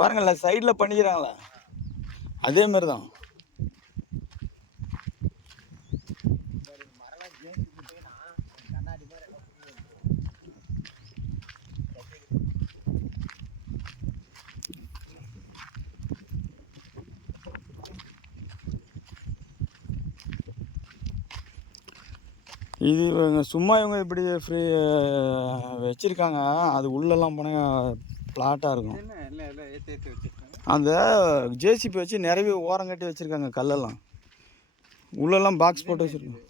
பாருங்கள்ல சைடில் பண்ணிக்கிறாங்களே அதே மாதிரி தான். இது சும்மா இவங்க இப்படி ஃப்ரீ வச்சுருக்காங்க. அது உள்ளெல்லாம் போனால் பிளாட்டாக இருக்கும். அந்த ஜேசிபி வச்சு நிறைய ஓரம் கட்டி வச்சுருக்காங்க. கல்லெல்லாம் உள்ளெல்லாம் பாக்ஸ் போட்டு வச்சுருக்காங்க.